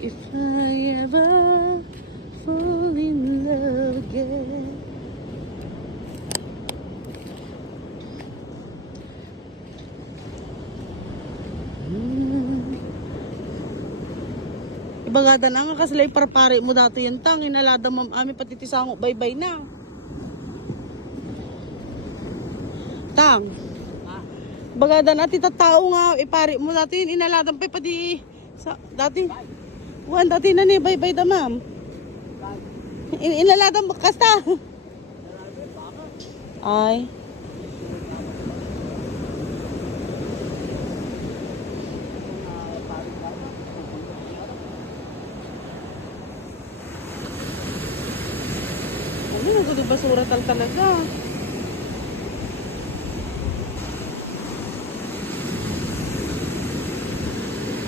If I ever fall in love again. Ibagada na nga kaslay parpare mo dato yan tang inalada mam ami pati tisango bye-bye na. Tang. Bagada na ti tattao nga ipari mo dati inaladan pa pati sa dati. Wan dati na ni bye-bye da ma'am. Inaladan mo kasta. Ay. Ano na di basura talaga.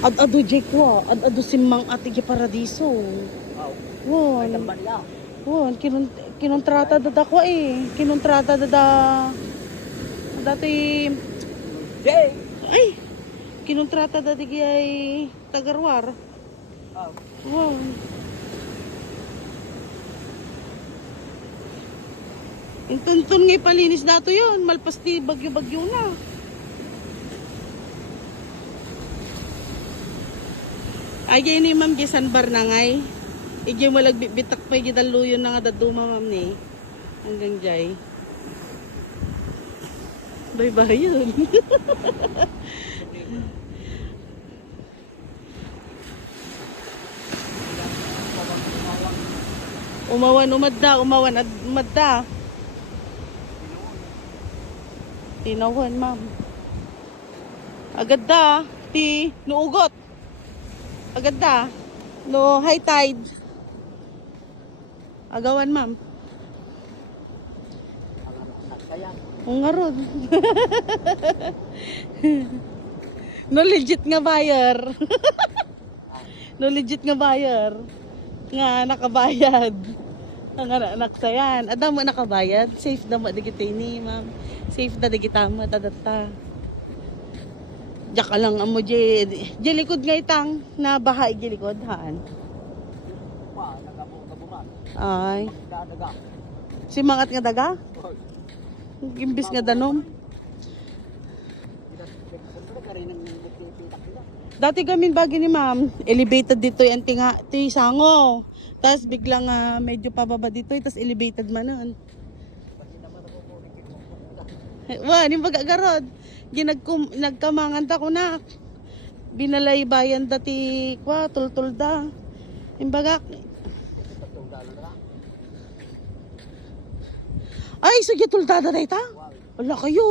Ad-ado jekwa, ad-ado simang atigi paradiso. Wow. Won. Won, kinontrata dada ko eh. Kinontrata dada dati ay kinontrata dati ay tagarwar. Wow. Intuntun ngay palinis dato yun. Malpas di bagyo-bagyo na. Ay, ni ma'am, gisan bar na ngay. Igi malagbitak pa igi daluyon na nga daduma ma'am ni. Hanggang jay. Bye-bye yun. Umawan at umadda. Tinawan, ma'am. Agad da, ti nuugot. Agad da, no high tide. Agawan, ma'am. Ang ngarod. No legit nga buyer. No legit nga buyer. Nga nakabayad. Ang anak sayan. Adam mo nakabayad. Safe na mo digitay ni, ma'am. Safe na digitama tadata. Diyak lang amo je. Likod nga itang na bahay je likod haan. Ay. Si mangat nga daga? Gimbis nga danom. Dati kami bagi ni ma'am, elevated dito yung tinga, ti sango. Tapos biglang medyo pababa dito, tapos elevated man nun. Wah, yung pag-agarod. Nagkamangan ta ko na. Binalay bayan dati kwa, tul-tul da. Yung bagak. Ay, sige, tuldada na ita. Wala kayo.